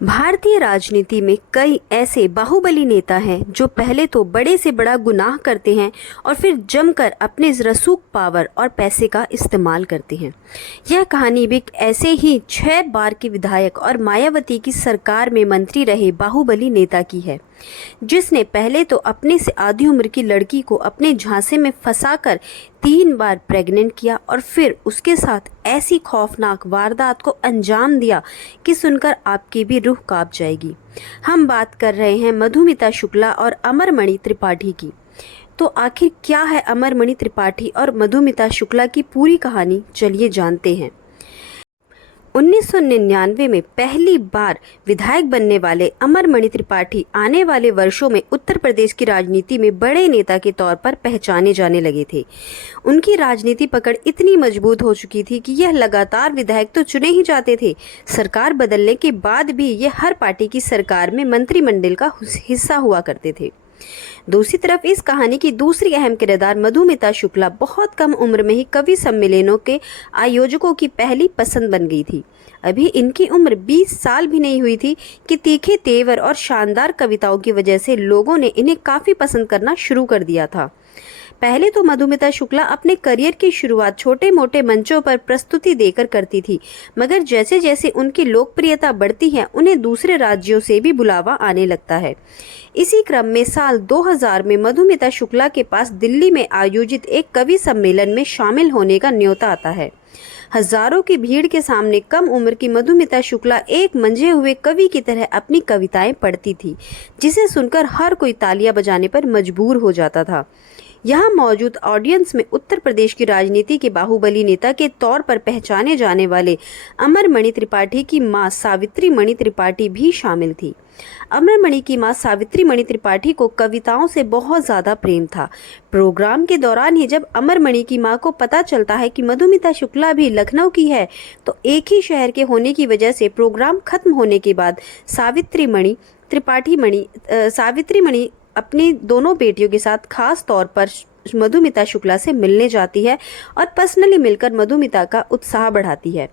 भारतीय राजनीति में कई ऐसे बाहुबली नेता हैं जो पहले तो बड़े से बड़ा गुनाह करते हैं और फिर जमकर अपने रसूख पावर और पैसे का इस्तेमाल करते हैं। यह कहानी भी एक ऐसे ही 6 बार के विधायक और मायावती की सरकार में मंत्री रहे बाहुबली नेता की है, जिसने पहले तो अपने से आधी उम्र की लड़की को अपने झांसे में फंसाकर 3 बार प्रेग्नेंट किया और फिर उसके साथ ऐसी खौफनाक वारदात को अंजाम दिया कि सुनकर आपकी भी रूह कांप जाएगी। हम बात कर रहे हैं मधुमिता शुक्ला और अमरमणि त्रिपाठी की। तो आखिर क्या है अमरमणि त्रिपाठी और मधुमिता शुक्ला की पूरी कहानी, चलिए जानते हैं। 1999 में पहली बार विधायक बनने वाले अमरमणि त्रिपाठी आने वाले वर्षों में उत्तर प्रदेश की राजनीति में बड़े नेता के तौर पर पहचाने जाने लगे थे। उनकी राजनीति पकड़ इतनी मजबूत हो चुकी थी कि यह लगातार विधायक तो चुने ही जाते थे, सरकार बदलने के बाद भी ये हर पार्टी की सरकार में मंत्रिमंडल का हिस्सा हुआ करते थे। दूसरी तरफ इस कहानी की दूसरी अहम किरदार मधुमिता शुक्ला बहुत कम उम्र में ही कवि सम्मेलनों के आयोजकों की पहली पसंद बन गई थी। अभी इनकी उम्र 20 साल भी नहीं हुई थी कि तीखे तेवर और शानदार कविताओं की वजह से लोगों ने इन्हें काफ़ी पसंद करना शुरू कर दिया था। पहले तो मधुमिता शुक्ला अपने करियर की शुरुआत छोटे मोटे मंचों पर प्रस्तुति देकर करती थी, मगर जैसे जैसे उनकी लोकप्रियता बढ़ती है उन्हें दूसरे राज्यों से भी बुलावा आने लगता है। इसी क्रम में साल 2000 में मधुमिता शुक्ला के पास दिल्ली में आयोजित एक कवि सम्मेलन में शामिल होने का न्योता आता है। हजारों की भीड़ के सामने कम उम्र की मधुमिता शुक्ला एक मंझे हुए कवि की तरह अपनी कविताएं पढ़ती थी, जिसे सुनकर हर कोई तालियां बजाने पर मजबूर हो जाता था। यहाँ मौजूद ऑडियंस में उत्तर प्रदेश की राजनीति के बाहुबली नेता के तौर पर पहचाने जाने वाले अमरमणि त्रिपाठी की मां सावित्री मणि त्रिपाठी भी शामिल थी। अमरमणि की मां सावित्री मणि त्रिपाठी को कविताओं से बहुत ज़्यादा प्रेम था। प्रोग्राम के दौरान ही जब अमरमणि की मां को पता चलता है कि मधुमिता शुक्ला भी लखनऊ की है, तो एक ही शहर के होने की वजह से प्रोग्राम खत्म होने के बाद सावित्री मणि अपनी दोनों बेटियों के साथ खास तौर पर मधुमिता शुक्ला से मिलने जाती है और पर्सनली मिलकर मधुमिता का उत्साह बढ़ाती है।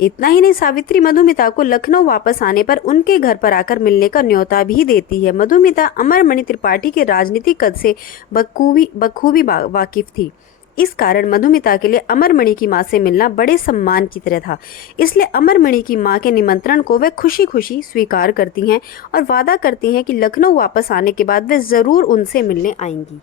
इतना ही नहीं, सावित्री मधुमिता को लखनऊ वापस आने पर उनके घर पर आकर मिलने का न्योता भी देती है। मधुमिता अमरमणि त्रिपाठी के राजनीतिक कद से बखूबी वाकिफ थी। इस कारण मधुमिता के लिए अमरमणि की मां से मिलना बड़े सम्मान की तरह था। इसलिए अमरमणि की मां के निमंत्रण को वे खुशी खुशी स्वीकार करती हैं और वादा करती हैं कि लखनऊ वापस आने के बाद वे ज़रूर उनसे मिलने आएंगी।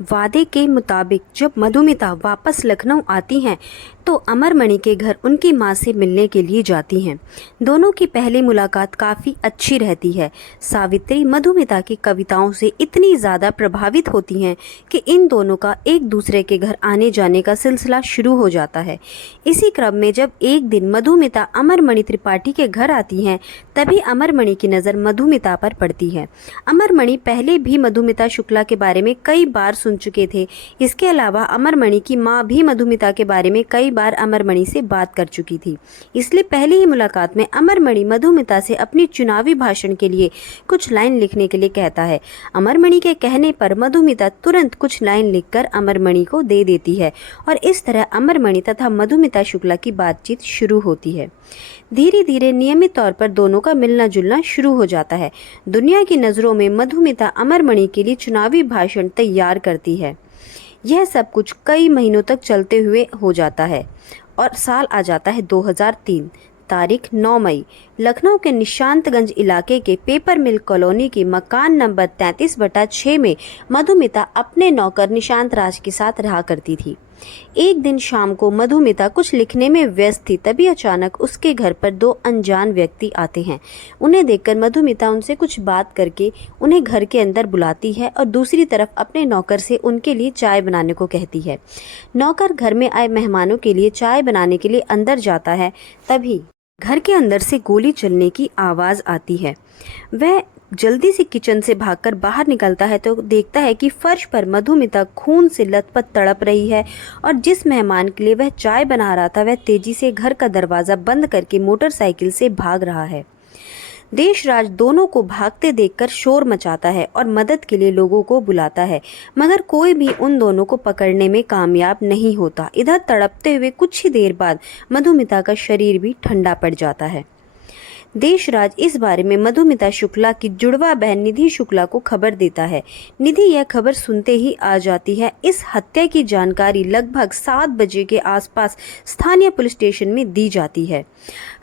वादे के मुताबिक जब मधुमिता वापस लखनऊ आती हैं तो अमरमणि के घर उनकी मां से मिलने के लिए जाती हैं। दोनों की पहली मुलाकात काफ़ी अच्छी रहती है। सावित्री मधुमिता की कविताओं से इतनी ज़्यादा प्रभावित होती हैं कि इन दोनों का एक दूसरे के घर आने जाने का सिलसिला शुरू हो जाता है। इसी क्रम में जब एक दिन मधुमिता अमरमणि त्रिपाठी के घर आती हैं, तभी अमरमणि की नज़र मधुमिता पर पड़ती है। अमरमणि पहले भी मधुमिता शुक्ला के बारे में कई बार सुन चुके थे। इसके अलावा अमरमणि की मां भी मधुमिता के बारे में कई बार अमरमणि से बात कर चुकी थी। इसलिए पहली ही मुलाकात में अमरमणि मधुमिता से अपनी चुनावी भाषण के लिए कुछ लाइन लिखने के लिए कहता है। अमरमणि के कहने पर मधुमिता तुरंत कुछ लाइन लिखकर अमरमणि को दे देती है और इस तरह अमरमणि तथा मधुमिता शुक्ला की बातचीत शुरू होती है। धीरे धीरे नियमित तौर पर दोनों का मिलना जुलना शुरू हो जाता है। दुनिया की नज़रों में मधुमिता अमरमणि के लिए चुनावी भाषण तैयार करती है। यह सब कुछ कई महीनों तक चलते हुए हो जाता है और साल आ जाता है 2003। तारीख 9 मई, लखनऊ के निशांतगंज इलाके के पेपर मिल कॉलोनी के मकान नंबर 33/6 में मधुमिता अपने नौकर निशांत राज के साथ रहा करती थी। एक दिन शाम को मधुमिता कुछ लिखने में व्यस्त थी, तभी अचानक उसके घर पर 2 अनजान व्यक्ति आते हैं। उन्हें देखकर मधुमिता उनसे कुछ बात करके उन्हें घर के अंदर बुलाती है और दूसरी तरफ अपने नौकर से उनके लिए चाय बनाने को कहती है। नौकर घर में आए मेहमानों के लिए चाय बनाने के लिए अंदर जाता है, तभी घर के अंदर से गोली चलने की आवाज़ आती है। वह जल्दी से किचन से भागकर बाहर निकलता है तो देखता है कि फर्श पर मधुमिता खून से लथपथ तड़प रही है और जिस मेहमान के लिए वह चाय बना रहा था वह तेजी से घर का दरवाज़ा बंद करके मोटरसाइकिल से भाग रहा है। देशराज दोनों को भागते देखकर शोर मचाता है और मदद के लिए लोगों को बुलाता है, मगर कोई भी उन दोनों को पकड़ने में कामयाब नहीं होता। इधर तड़पते हुए कुछ ही देर बाद मधुमिता का शरीर भी ठंडा पड़ जाता है। देशराज इस बारे में मधुमिता शुक्ला की जुड़वा बहन निधि शुक्ला को खबर देता है। निधि यह खबर सुनते ही आ जाती है। इस हत्या की जानकारी लगभग 7 बजे के आसपास स्थानीय पुलिस स्टेशन में दी जाती है।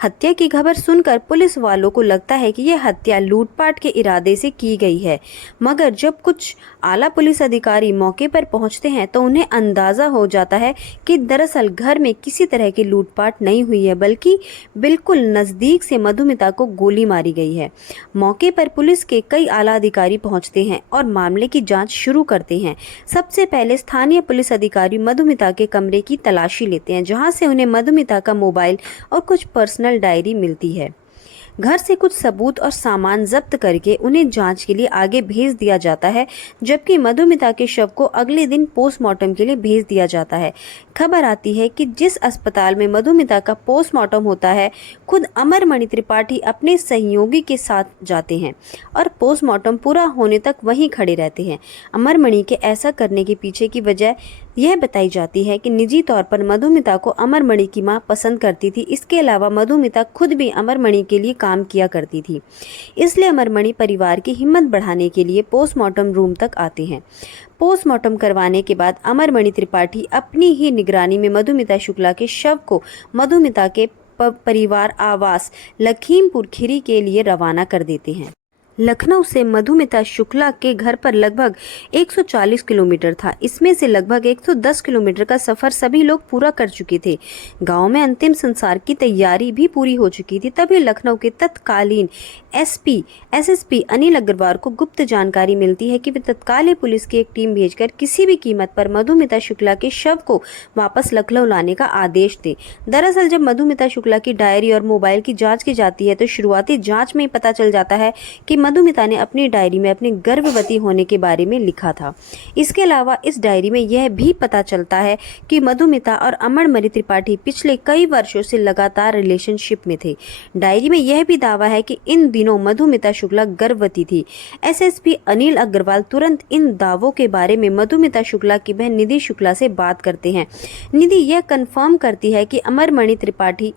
हत्या की खबर सुनकर पुलिस वालों को लगता है कि यह हत्या लूटपाट के इरादे से की गई है, मगर जब कुछ आला पुलिस अधिकारी मौके पर पहुंचते हैं तो उन्हें अंदाजा हो जाता है कि दरअसल घर में किसी तरह की लूटपाट नहीं हुई है, बल्कि बिल्कुल नजदीक से मधुमिता को गोली मारी गई है। मौके पर पुलिस के कई आला अधिकारी पहुंचते हैं और मामले की जांच शुरू करते हैं। सबसे पहले स्थानीय पुलिस अधिकारी मधुमिता के कमरे की तलाशी लेते हैं, जहां से उन्हें मधुमिता का मोबाइल और कुछ पर्सनल डायरी मिलती है। घर से कुछ सबूत और सामान जब्त करके उन्हें जांच के लिए आगे भेज दिया जाता है, जबकि मधुमिता के शव को अगले दिन पोस्टमार्टम के लिए भेज दिया जाता है। खबर आती है कि जिस अस्पताल में मधुमिता का पोस्टमार्टम होता है, खुद अमरमणि त्रिपाठी अपने सहयोगी के साथ जाते हैं और पोस्टमार्टम पूरा होने तक वहीं खड़े रहते हैं। अमरमणि के ऐसा करने के पीछे की वजह यह बताई जाती है कि निजी तौर पर मधुमिता को अमरमणि की मां पसंद करती थी। इसके अलावा मधुमिता खुद भी अमरमणि के लिए काम किया करती थी, इसलिए अमरमणि परिवार की हिम्मत बढ़ाने के लिए पोस्टमार्टम रूम तक आते हैं। पोस्टमार्टम करवाने के बाद अमरमणि त्रिपाठी अपनी ही निगरानी में मधुमिता शुक्ला के शव को मधुमिता के परिवार आवास लखीमपुर खीरी के लिए रवाना कर देते हैं। लखनऊ से मधुमिता शुक्ला के घर पर लगभग 140 किलोमीटर था। इसमें से लगभग 110 किलोमीटर का सफर सभी लोग पूरा कर चुके थे। गांव में अंतिम संस्कार की तैयारी भी पूरी हो चुकी थी। तभी लखनऊ के तत्कालीन एसएसपी अनिल अग्रवाल को गुप्त जानकारी मिलती है कि वे तत्कालीन पुलिस की एक टीम भेजकर किसी भी कीमत पर मधुमिता शुक्ला के शव को वापस लखनऊ लाने का आदेश दे। दरअसल जब मधुमिता शुक्ला की डायरी और मोबाइल की जाँच की जाती है तो शुरुआती जाँच में पता चल जाता है कि मधुमिता ने अपनी डायरी में अपने गर्भवती होने के बारे में लिखा था। इसके अलावा इस डायरी में यह भी पता चलता है कि मधुमिता और अमरमणि त्रिपाठी पिछले कई वर्षों से लगातार रिलेशनशिप में थे। डायरी में यह भी दावा है कि इन दिनों मधुमिता शुक्ला गर्भवती थी। एसएसपी अनिल अग्रवाल तुरंत इन दावों के बारे में मधुमिता शुक्ला की बहन निधि शुक्ला से बात करते हैं। निधि यह कंफर्म करती है कि अमरमणि त्रिपाठी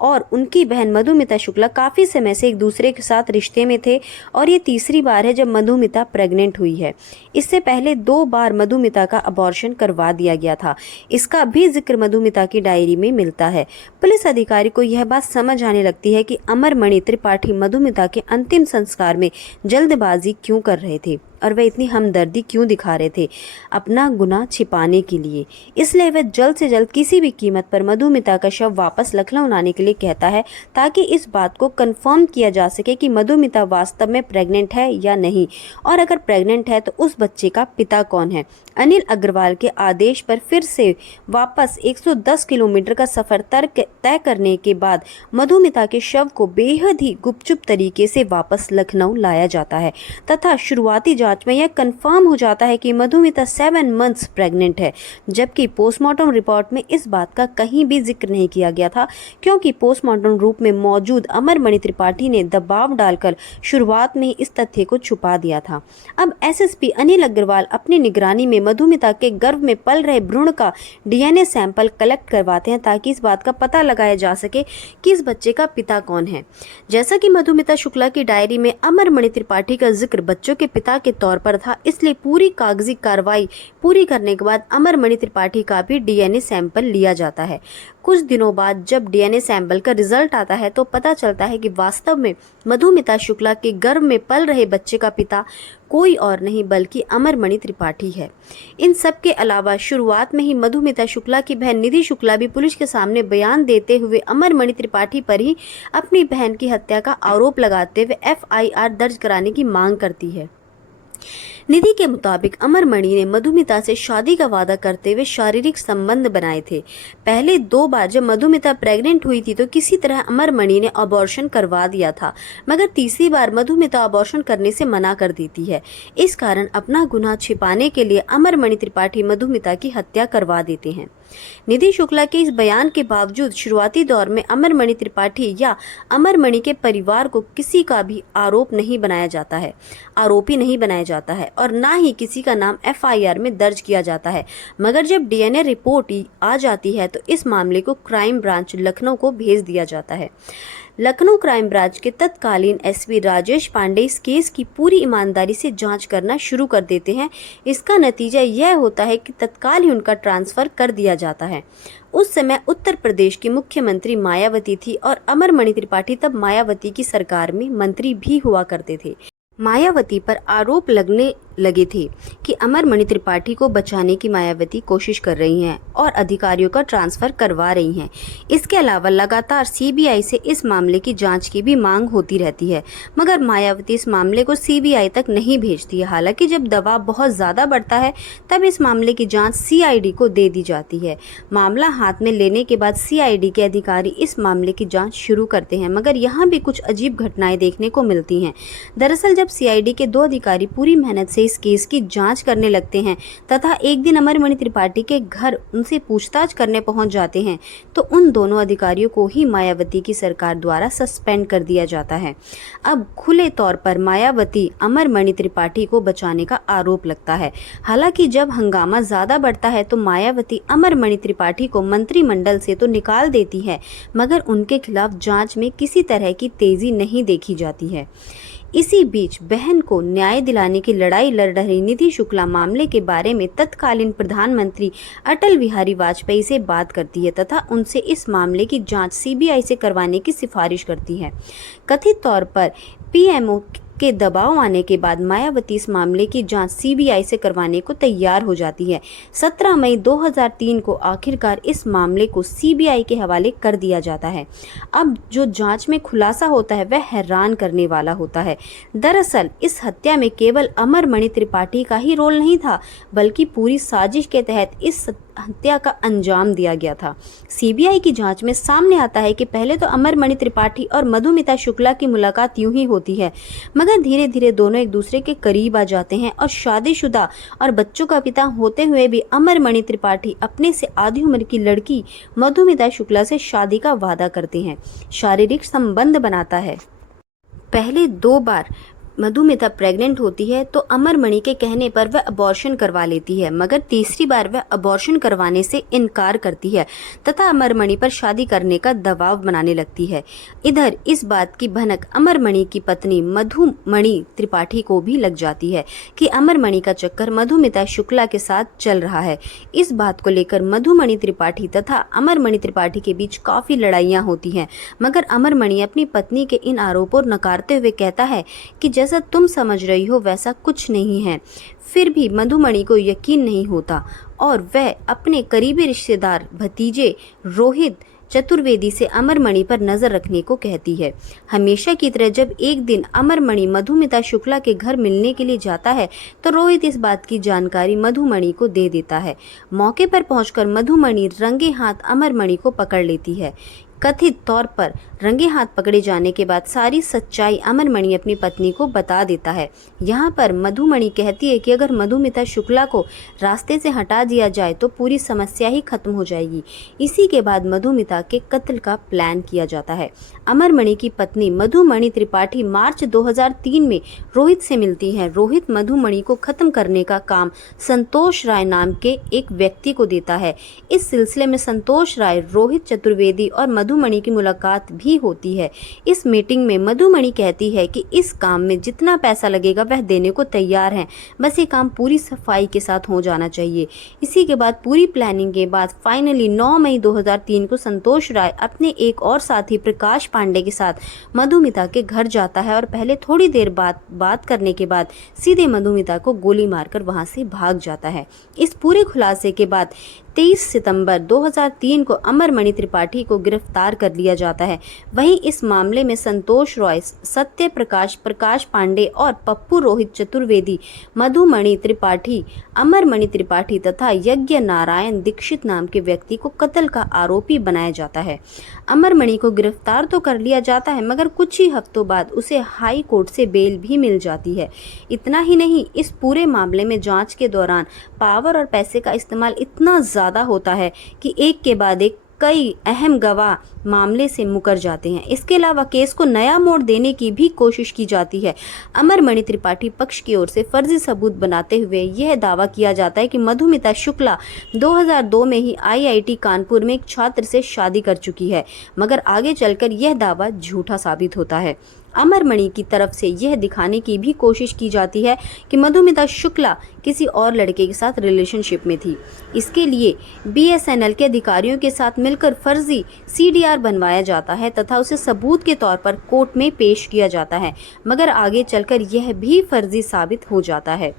और उनकी बहन मधुमिता शुक्ला काफ़ी समय से एक दूसरे के साथ रिश्ते में थे और ये तीसरी बार है जब मधुमिता प्रेग्नेंट हुई है। इससे पहले 2 बार मधुमिता का अबॉर्शन करवा दिया गया था। इसका भी जिक्र मधुमिता की डायरी में मिलता है। पुलिस अधिकारी को यह बात समझ आने लगती है कि अमरमणि त्रिपाठी मधुमिता के अंतिम संस्कार में जल्दबाजी क्यों कर रहे थे और वे इतनी हमदर्दी क्यों दिखा रहे थे, अपना गुनाह छिपाने के लिए। इसलिए वह जल्द से जल्द किसी भी कीमत पर मधुमिता का शव वापस लखनऊ लाने के लिए कहता है, ताकि इस बात को कंफर्म किया जा सके कि मधुमिता वास्तव में प्रेग्नेंट है या नहीं, और अगर प्रेग्नेंट है तो उस बच्चे का पिता कौन है। अनिल अग्रवाल के आदेश पर फिर से वापस 110 किलोमीटर का सफर तय करने के बाद मधुमिता के शव को बेहद ही गुपचुप तरीके से वापस लखनऊ लाया जाता है तथा शुरुआती जांच में यह कंफर्म हो जाता है कि मधुमिता 7 मंथ्स प्रेग्नेंट है, जबकि पोस्टमार्टम रिपोर्ट में इस बात का कहीं भी जिक्र नहीं किया गया था, क्योंकि पोस्टमार्टम रूप में मौजूद अमरमणि त्रिपाठी ने दबाव डालकर शुरुआत में इस तथ्य को छुपा दिया था। अब एसएसपी अनिल अग्रवाल अपनी निगरानी में मधुमिता के गर्भ में पल रहे भ्रूण का डीएनए सैंपल कलेक्ट करवाते हैं, ताकि इस बात का पता लगाया जा सके कि इस बच्चे का पिता कौन है। जैसा कि मधुमिता शुक्ला की डायरी में अमरमणि त्रिपाठी का जिक्र बच्चों के पिता के तौर पर था, इसलिए पूरी कागजी कार्रवाई पूरी करने के बाद अमरमणि त्रिपाठी का भी डीएनए सैंपल लिया जाता है। कुछ दिनों बाद जब डीएनए सैंपल का रिजल्ट आता है तो पता चलता है कि वास्तव में मधुमिता शुक्ला के गर्भ में पल रहे बच्चे का पिता कोई और नहीं बल्कि अमरमणि त्रिपाठी है। इन सब के अलावा शुरुआत में ही मधुमिता शुक्ला की बहन निधि शुक्ला भी पुलिस के सामने बयान देते हुए अमरमणि त्रिपाठी पर ही अपनी बहन की हत्या का आरोप लगाते हुए एफआईआर दर्ज कराने की मांग करती है। निधि के मुताबिक अमरमणि ने मधुमिता से शादी का वादा करते हुए शारीरिक संबंध बनाए थे। पहले 2 बार जब मधुमिता प्रेग्नेंट हुई थी तो किसी तरह अमरमणि ने अबॉर्शन करवा दिया था, मगर तीसरी बार मधुमिता अबॉर्शन करने से मना कर देती है। इस कारण अपना गुनाह छिपाने के लिए अमरमणि त्रिपाठी मधुमिता की हत्या करवा देते हैं। निधि शुक्ला के इस बयान के बावजूद शुरुआती दौर में अमरमणि त्रिपाठी या अमरमणि के परिवार को किसी का भी आरोपी नहीं बनाया जाता है। और ना ही किसी का नाम एफआईआर में दर्ज किया जाता है। मगर जब डीएनए रिपोर्ट आ जाती है तो इस मामले को क्राइम ब्रांच लखनऊ को भेज दिया जाता है। लखनऊ क्राइम ब्रांच के तत्कालीन एसपी राजेश पांडे इस केस की पूरी ईमानदारी से जांच करना शुरू कर देते हैं। इसका नतीजा यह होता है कि तत्काल ही उनका ट्रांसफर कर दिया जाता है। उस समय उत्तर प्रदेश की मुख्यमंत्री मायावती थी और अमरमणि त्रिपाठी तब मायावती की सरकार में मंत्री भी हुआ करते थे। मायावती पर आरोप लगने लगे थे कि अमरमणि त्रिपाठी को बचाने की मायावती कोशिश कर रही हैं और अधिकारियों का ट्रांसफर करवा रही हैं। इसके अलावा लगातार सीबीआई से इस मामले की जांच की भी मांग होती रहती है, मगर मायावती इस मामले को सीबीआई तक नहीं भेजती है। हालांकि जब दबाव बहुत ज़्यादा बढ़ता है तब इस मामले की जाँच सीआईडी को दे दी जाती है। मामला हाथ में लेने के बाद सीआईडी के अधिकारी इस मामले की जाँच शुरू करते हैं, मगर यहाँ भी कुछ अजीब घटनाएं देखने को मिलती हैं। दरअसल जब सीआईडी के 2 अधिकारी पूरी मेहनत से इस केस की जांच करने लगते हैं तथा एक दिन अमरमणि त्रिपाठी के घर उनसे पूछताछ करने पहुंच जाते हैं तो उन दोनों अधिकारियों को ही मायावती की सरकार द्वारा सस्पेंड कर दिया जाता है। अब खुले तौर पर मायावती अमरमणि त्रिपाठी को बचाने का आरोप लगता है। हालांकि जब हंगामा ज्यादा बढ़ता है तो मायावती अमरमणि त्रिपाठी को मंत्रिमंडल से तो निकाल देती है, मगर उनके खिलाफ जांच में किसी तरह की तेजी नहीं देखी जाती है। इसी बीच बहन को न्याय दिलाने की लड़ाई लड़ रही निधि शुक्ला मामले के बारे में तत्कालीन प्रधानमंत्री अटल बिहारी वाजपेयी से बात करती है तथा उनसे इस मामले की जांच सीबीआई से करवाने की सिफारिश करती है। कथित तौर पर पीएमओ के दबाव आने के बाद मायावती इस मामले की जांच सीबीआई से करवाने को तैयार हो जाती है। 17 मई 2003 को आखिरकार इस मामले को सीबीआई के हवाले कर दिया जाता है। अब जो जांच में खुलासा होता है वह हैरान करने वाला होता है। दरअसल इस हत्या में केवल अमरमणि त्रिपाठी का ही रोल नहीं था, बल्कि पूरी साजिश के तहत इस हत्या का अंजाम दिया गया था। सीबीआई की जांच में सामने आता है कि पहले तो अमरमणि त्रिपाठी और मधुमिता शुक्ला की मुलाकात यूं ही होती है, मगर धीरे धीरे दोनों एक दूसरे के करीब आ जाते हैं और शादीशुदा और बच्चों का पिता होते हुए भी अमरमणि त्रिपाठी अपने से आधी उम्र की लड़की मधुमिता शुक्ला से शादी का वादा करते हैं, शारीरिक संबंध बनाता है। पहले 2 बार मधुमिता प्रेग्नेंट होती है तो अमरमणि के कहने पर वह अबॉर्शन करवा लेती है, मगर तीसरी बार वह अबॉर्शन करवाने से इनकार करती है तथा अमरमणि पर शादी करने का दबाव बनाने लगती है। इधर इस बात की भनक अमरमणि की पत्नी मधुमणि त्रिपाठी को भी लग जाती है कि अमरमणि का चक्कर मधुमिता शुक्ला के साथ चल रहा है। इस बात को लेकर मधुमणि त्रिपाठी तथा अमरमणि त्रिपाठी के बीच काफ़ी लड़ाइयाँ होती हैं, मगर अमरमणि अपनी पत्नी के इन आरोपों को नकारते हुए कहता है कि जैसा तुम समझ रही हो वैसा कुछ नहीं है। फिर भी मधुमणि को यकीन नहीं होता और वह अपने करीबी रिश्तेदार भतीजे रोहित चतुर्वेदी से अमरमणि पर नजर रखने को कहती है। हमेशा की तरह जब एक दिन अमरमणि मधुमिता शुक्ला के घर मिलने के लिए जाता है तो रोहित इस बात की जानकारी मधुमणि को दे देता है। मौके पर पहुंचकर मधुमणि रंगे हाथ अमरमणि को पकड़ लेती है। कथित तौर पर रंगे हाथ पकड़े जाने के बाद सारी सच्चाई अमरमणि अपनी पत्नी को बता देता है। यहाँ पर मधुमणि कहती है कि अगर मधुमिता शुक्ला को रास्ते से हटा दिया जाए तो पूरी समस्या ही खत्म हो जाएगी। इसी के बाद मधुमिता के कत्ल का प्लान किया जाता है। अमरमणि की पत्नी मधुमणि त्रिपाठी मार्च 2003 में रोहित से मिलती है। रोहित मधुमणि को खत्म करने का काम संतोष राय नाम के एक व्यक्ति को देता है। इस सिलसिले में संतोष राय, रोहित चतुर्वेदी और मधुमणि की मुलाकात भी होती है। इस मीटिंग में मधुमणि कहती है कि इस काम में जितना पैसा लगेगा वह देने को तैयार है, बस ये काम पूरी सफाई के साथ हो जाना चाहिए। इसी के बाद पूरी प्लानिंग के बाद फाइनली 9 मई 2003 को संतोष राय अपने एक और साथी प्रकाश पांडे के साथ मधुमिता के घर जाता है और पहले थोड़ी देर बात करने के बाद सीधे मधुमिता को गोली मारकर वहां से भाग जाता है। इस पूरे खुलासे के बाद 23 सितंबर 2003 को अमरमणि त्रिपाठी को गिरफ्तार कर लिया जाता है। वहीं इस मामले में संतोष रॉय, सत्य प्रकाश, प्रकाश पांडे और पप्पू रोहित चतुर्वेदी, मधुमणि त्रिपाठी, अमरमणि त्रिपाठी तथा यज्ञ नारायण दीक्षित नाम के व्यक्ति को कत्ल का आरोपी बनाया जाता है। अमरमणि को गिरफ्तार तो कर लिया जाता है, मगर कुछ ही हफ्तों बाद उसे हाई कोर्ट से बेल भी मिल जाती है। इतना ही नहीं, इस पूरे मामले में जांच के दौरान पावर और पैसे का इस्तेमाल इतना ज़्यादा होता है कि एक के बाद एक कई अहम गवाह मामले से मुकर जाते हैं। इसके अलावा केस को नया मोड़ देने की भी कोशिश की जाती है। अमरमणि त्रिपाठी पक्ष की ओर से फर्जी सबूत बनाते हुए यह दावा किया जाता है कि मधुमिता शुक्ला 2002 में ही IIT कानपुर में एक छात्र से शादी कर चुकी है, मगर आगे चलकर यह दावा झूठा साबित होता है। अमरमणि की तरफ से यह दिखाने की भी कोशिश की जाती है कि मधुमिता शुक्ला किसी और लड़के के साथ रिलेशनशिप में थी। इसके लिए BSNL के अधिकारियों के साथ मिलकर फर्जी CDR बनवाया जाता है तथा उसे सबूत के तौर पर कोर्ट में पेश किया जाता है, मगर आगे चलकर यह भी फर्जी साबित हो जाता है।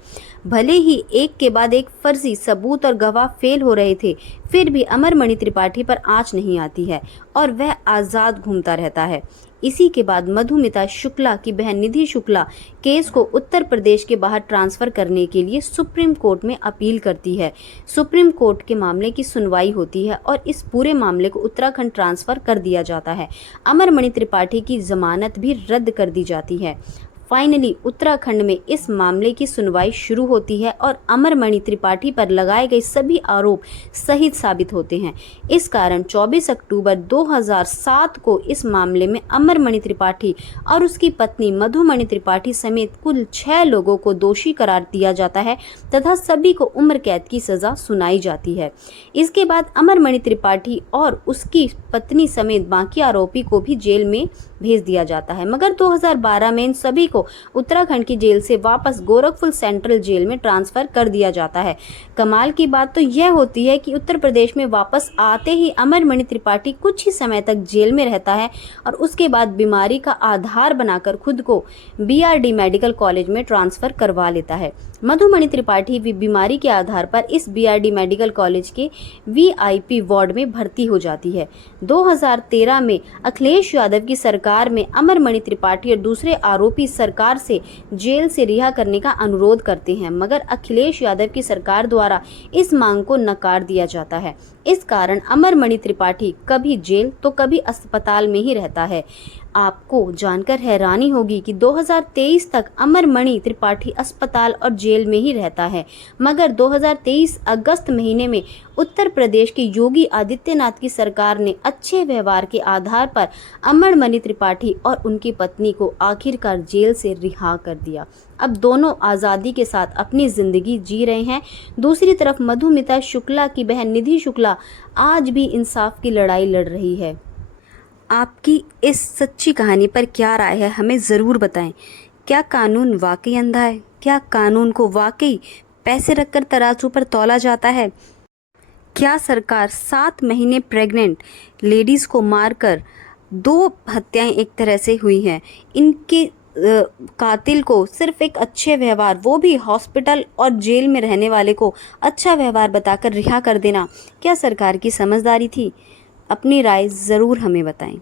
भले ही एक के बाद एक फर्जी सबूत और गवाह फेल हो रहे थे, फिर भी अमरमणि त्रिपाठी पर आंच नहीं आती है और वह आज़ाद घूमता रहता है। इसी के बाद मधुमिता शुक्ला की बहन निधि शुक्ला केस को उत्तर प्रदेश के बाहर ट्रांसफर करने के लिए सुप्रीम कोर्ट में अपील करती है। सुप्रीम कोर्ट के मामले की सुनवाई होती है और इस पूरे मामले को उत्तराखंड ट्रांसफर कर दिया जाता है। अमरमणि त्रिपाठी की जमानत भी रद्द कर दी जाती है। फाइनली उत्तराखंड में इस मामले की सुनवाई शुरू होती है और अमरमणि त्रिपाठी पर लगाए गए सभी आरोप सही साबित होते हैं। इस कारण 24 अक्टूबर 2007 को इस मामले में अमरमणि त्रिपाठी और उसकी पत्नी मधुमणि त्रिपाठी समेत कुल 6 लोगों को दोषी करार दिया जाता है तथा सभी को उम्र कैद की सजा सुनाई जाती है। इसके बाद अमरमणि त्रिपाठी और उसकी पत्नी समेत बाकी आरोपी को भी जेल में भेज दिया जाता है, मगर 2012 में इन सभी को उत्तराखंड की जेल से वापस गोरखपुर सेंट्रल जेल में ट्रांसफर कर दिया जाता है। कमाल की बात तो यह होती है कि उत्तर प्रदेश में वापस आते ही अमरमणि त्रिपाठी कुछ ही समय तक जेल में रहता है और उसके बाद बीमारी का आधार बनाकर खुद को BRD मेडिकल कॉलेज में ट्रांसफर करवा लेता है। मधुमणि त्रिपाठी भी बीमारी के आधार पर इस BRD मेडिकल कॉलेज के VIP वार्ड में भर्ती हो जाती है। 2013 में अखिलेश यादव की सरकार में अमरमणि त्रिपाठी और दूसरे आरोपी सरकार से जेल से रिहा करने का अनुरोध करते हैं, मगर अखिलेश यादव की सरकार द्वारा इस मांग को नकार दिया जाता है। इस कारण अमरमणि त्रिपाठी कभी जेल तो कभी अस्पताल में ही रहता है। आपको जानकर हैरानी होगी कि 2023 तक अमरमणि त्रिपाठी अस्पताल और जेल में ही रहता है, मगर 2023 अगस्त महीने में उत्तर प्रदेश के योगी आदित्यनाथ की सरकार ने अच्छे व्यवहार के आधार पर अमरमणि त्रिपाठी और उनकी पत्नी को आखिरकार जेल से रिहा कर दिया। अब दोनों आज़ादी के साथ अपनी ज़िंदगी जी रहे हैं। दूसरी तरफ मधुमिता शुक्ला की बहन निधि शुक्ला आज भी इंसाफ की लड़ाई लड़ रही है। आपकी इस सच्ची कहानी पर क्या राय है, हमें ज़रूर बताएं। क्या कानून वाकई अंधा है? क्या कानून को वाकई पैसे रखकर तराजू पर तौला जाता है? क्या सरकार 7 महीने प्रेग्नेंट लेडीज़ को मारकर 2 हत्याएं एक तरह से हुई हैं, इनके कातिल को सिर्फ एक अच्छे व्यवहार, वो भी हॉस्पिटल और जेल में रहने वाले को अच्छा व्यवहार बताकर रिहा कर देना, क्या सरकार की समझदारी थी? अपनी राय ज़रूर हमें बताएं।